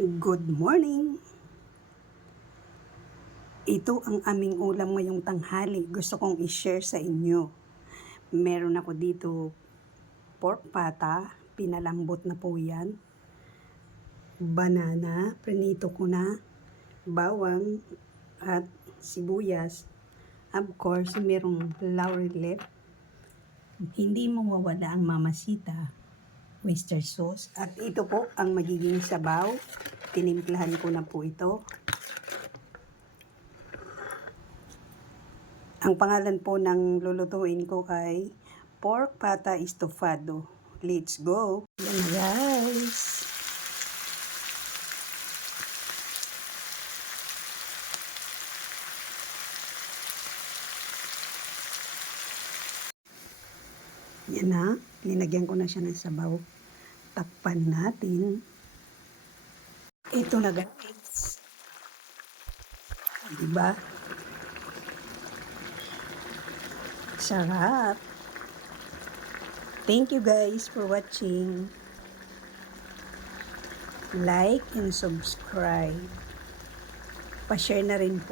Good morning! Ito ang aming ulam ngayong tanghali. Gusto kong i-share sa inyo. Meron ako dito pork pata, pinalambot na po yan. Banana, prinito ko na. Bawang at sibuyas. Of course, merong laurel leaf. Hindi mawawala ang mamasita, oyster sauce. At ito po ang magiging sabaw. Tinimplahan ko na po ito. Ang pangalan po ng lulutuin ko ay pork pata estofado. Let's go! Yan guys! Yan na, linagyan ko na siya ng sabaw. Takpan natin. Ito na guys. Diba? Sarap! Thank you guys for watching. Like and subscribe. Pa-share na rin po.